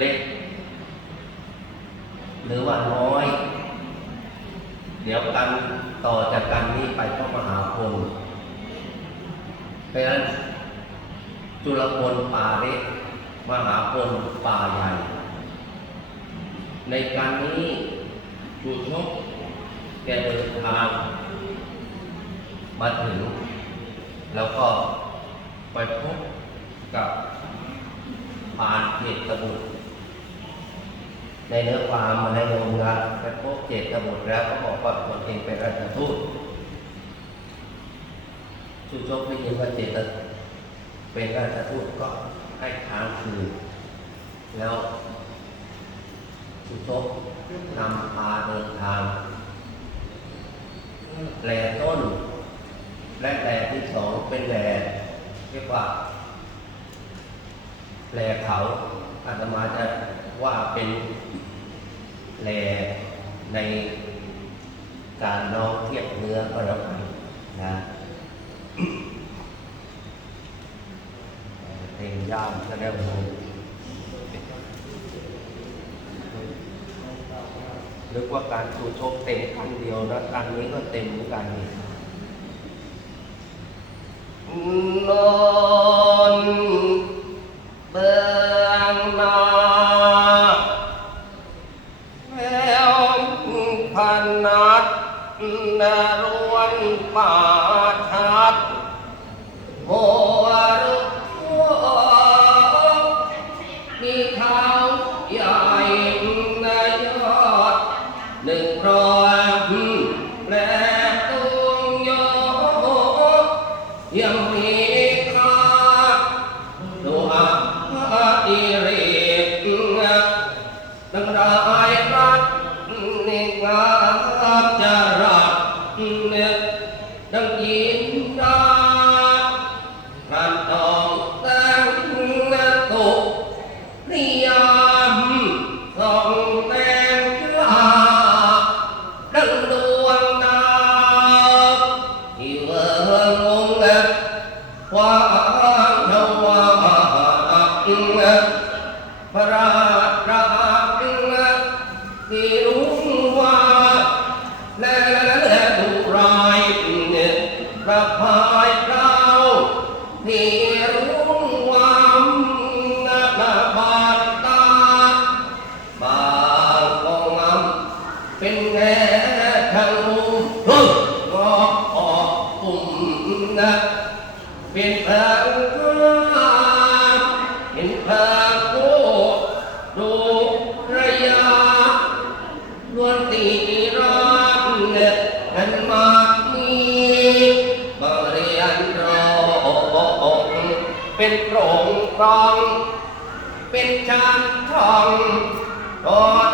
เล็ก หรือว่าน้อย เดี๋ยวกันต่อจากกันนี้ไปก็มหาพลเพราะฉะนั้นจุลพลป่าเล็กมหาพลป่าใหญ่ ในการนี้จุชกแกเดินทางมาถึง แล้วก็ไปพบกับปานเจตบุตร ในเนื้อความมาในโรงงานไปพบเจตบุตรแล้วก็บอกว่าตนเองเป็นราชทูตชูชกได้ยินว่าเจตเป็นราชทูตก็ให้ค้างคืน แล้วชูชกนำพาเดินทางแหล่ต้น และแหล่ที่สองเป็นแหล่เรียกว่าแหล่เขาอาตมาจะว่าเป็น แลในการน้องเทียบเนื้อก็แล้วกันนะเพลงย่ามก็แล้วกันนึกว่าการชูชกเต็มครั้งเดียวนะครั้งนี้ก็เต็มเหมือนกันนี่น ดัง ที่ ยันชานทองกอดช่วง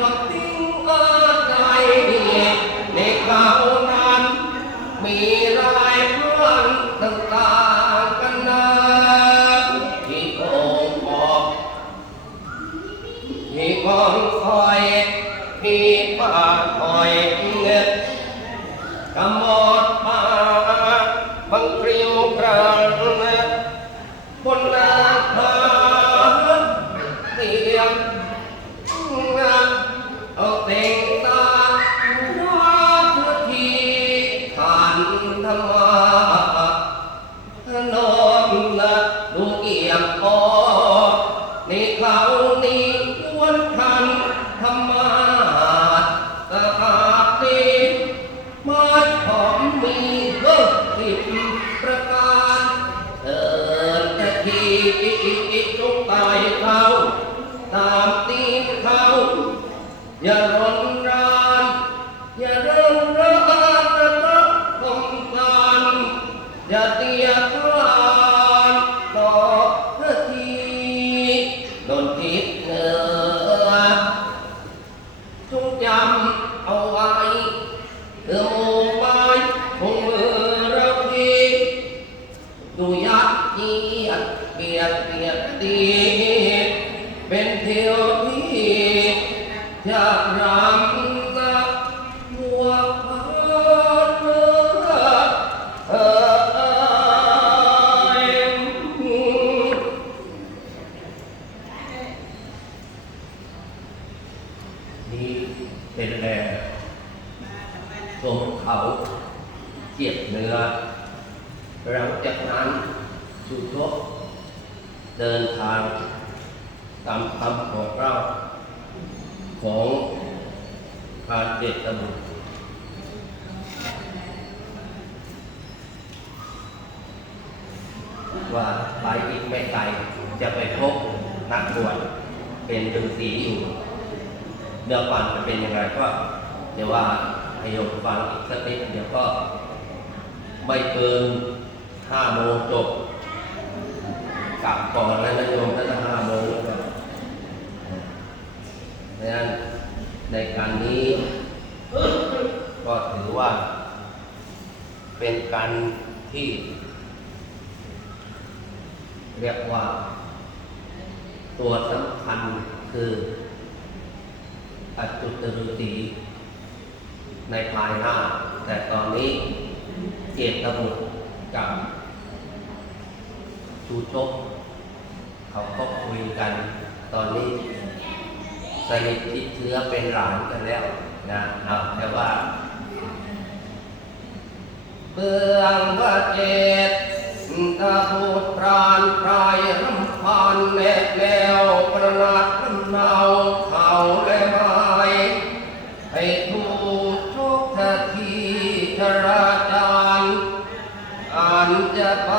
นยอดทิ้งอาในเรานั้นมีรายพรวนต่าง ของพานเจตบุตรว่าไปอีกไม่ไกลจะไปพบนักบวชเป็นฤาษีอยู่เนื้อปันจะเป็นยังไงก็เดี๋ยวว่าให้โยมฟังอีกสักนิดเดี๋ยวก็ไม่เกินห้าโมงจบกลับก่อนแล้วนะโยมนะ นั้นในการนี้ก็ถือว่า เป็นการที่ เรียกว่า ตัวสำคัญคืออจุตรุตีในภายหน้า แต่ตอนนี้เจตบุตรกับชูชกเขาก็คุยกันตอนนี้ สนิททิศเชื้อเป็นหลานกันแล้วนะเอาแต่ว่าเปืองพระเจตตาบูพรานพรายรำพานแม่แนวประนัดลำเนาเขาและไม้ให้ทูทุกททีธราจารย์อ่านจะไป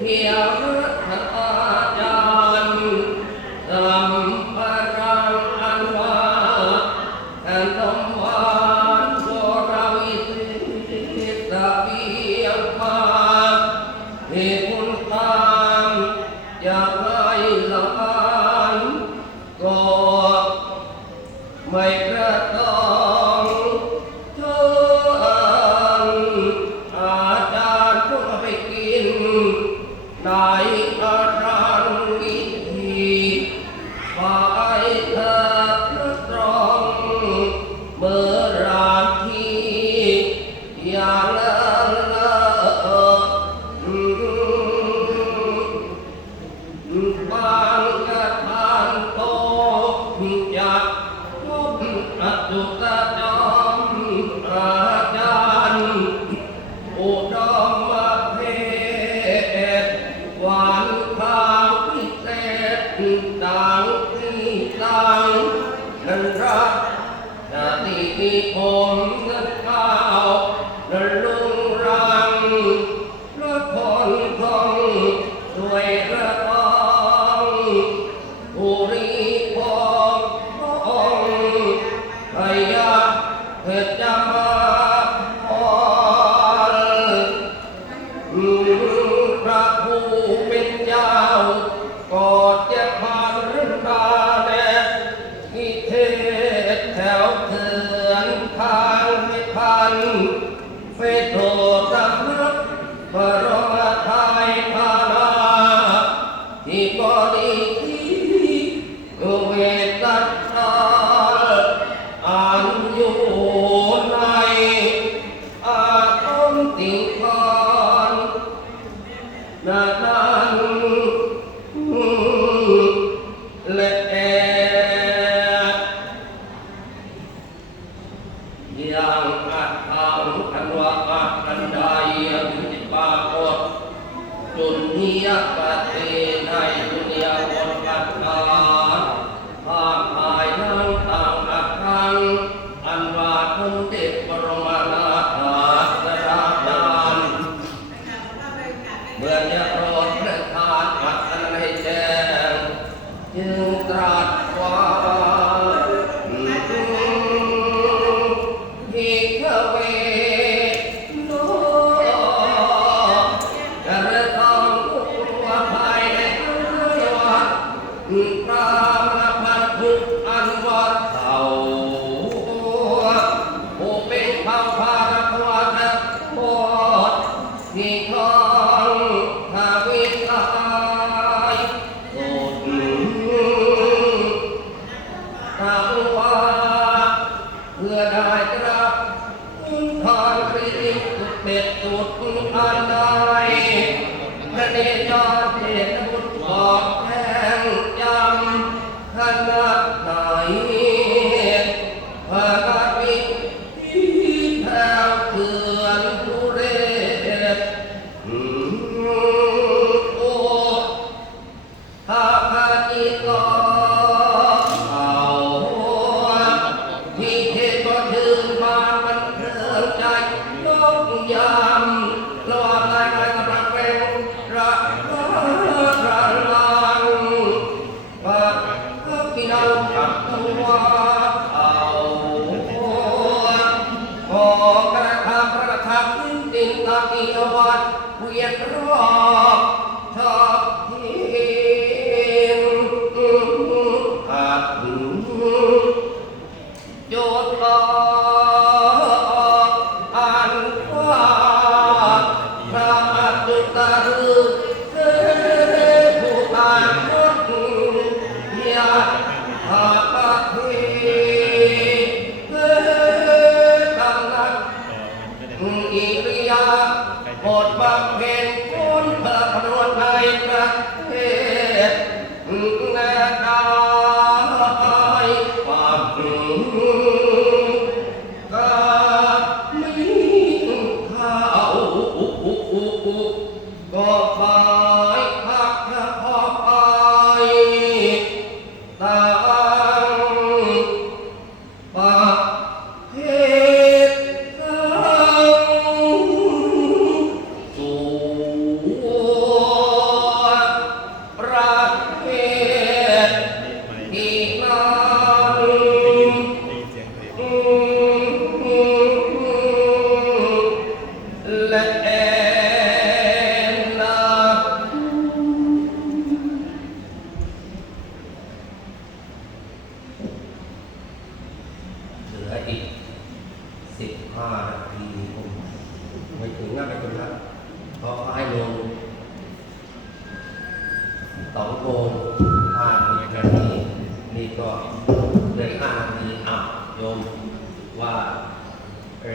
Here 啊。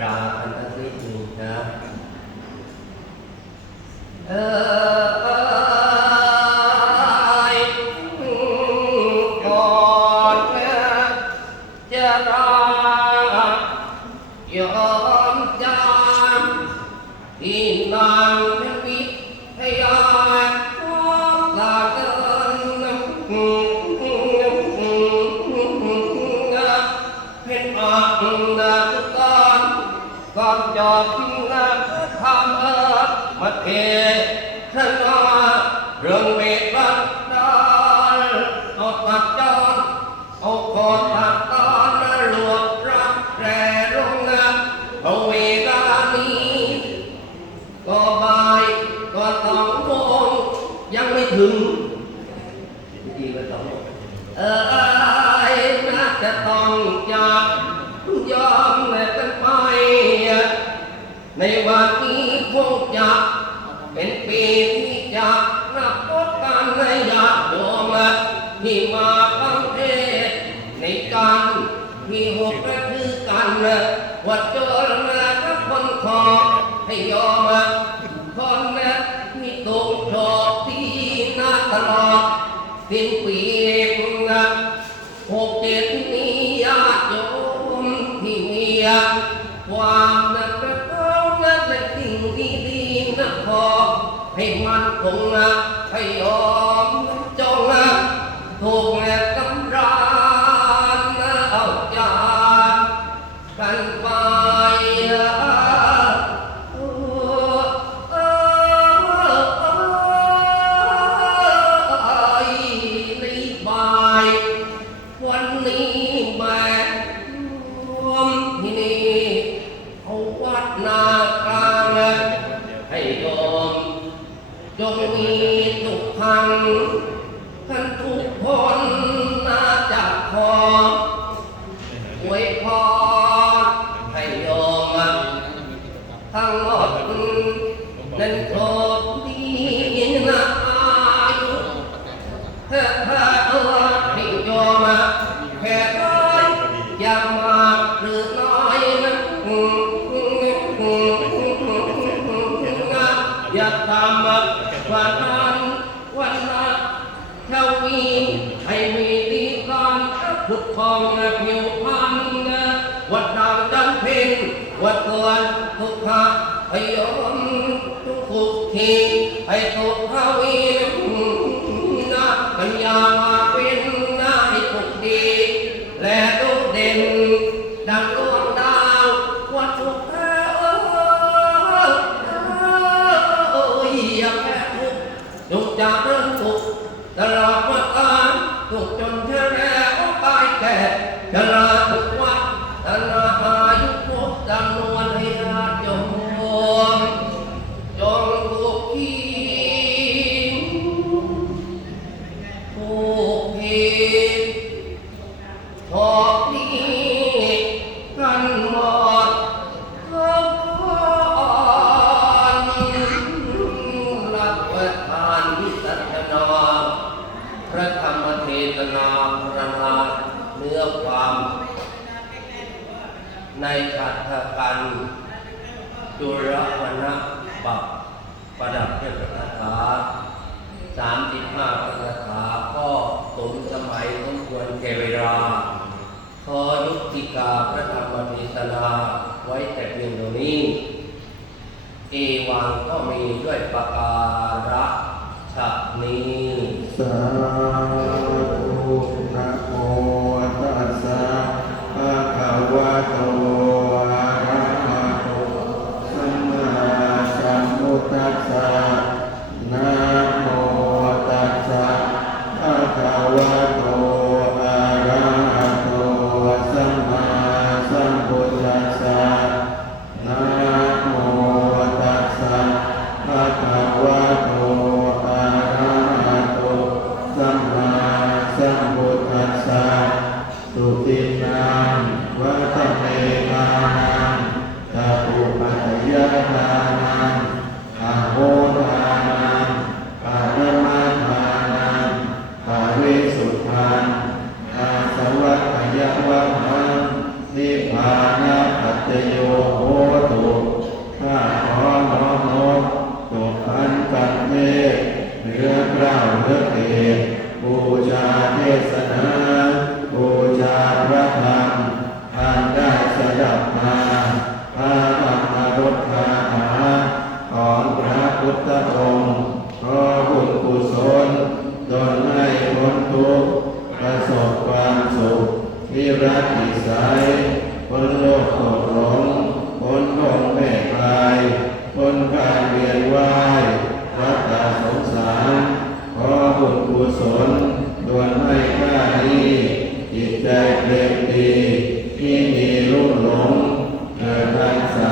ราพันธสิทธิ์นะเออ จอพิงงานทำเอิดมาเท วันี้คงจะเป็นปีที่จะนับทดการในยาดวงละที่มาฟังเทศในการมีหกและคือกันวัดจรณะกับคนขอให้ยอมคนนะมีตรงชอบที่นาตลอดสิ้น 风啊，哎呦。呃 呃 ในอัตถกันจุรวนะบับประดับเทพคาถาสามสิบห้าพระคาถาก็สมสมัยสมควรเก่เวลาขอยุติกาพระธรรมปิศนาไว้แต่เพียงตรงนี้ เอวังก็มีด้วยประการฉะนี้สาธุนะโมตัสสะ Thank you. ชาเทศนาบูชาพระธรรมท่านได้สดับมาพระธรรรสคาหาของพระพุทธองค์เพราะบุญกุศลจนให้พ้นทุกประสบความสุขที่รักติสัย ที่มีลูกหลงเกิดการสา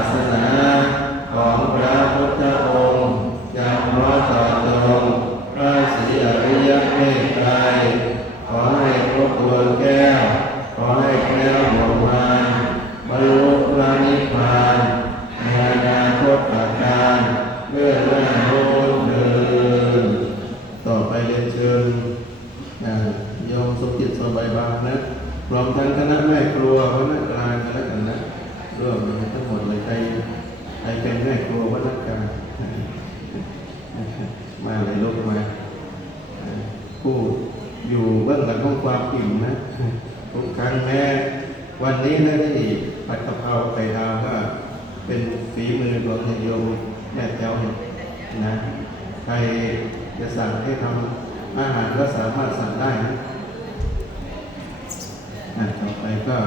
อยู่เบื้องหลังของความอิ่มนะทุกครั้งแม้วันนี้นะที่ผัดกะเพราไข่ดาวก็เป็นฝีมือของนายโยมแม่เจ้านะใครจะสั่งให้ทำอาหารก็สามารถสั่งได้นะต่อไปก็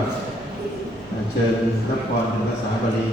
เชิญรับพรภาษาบาลี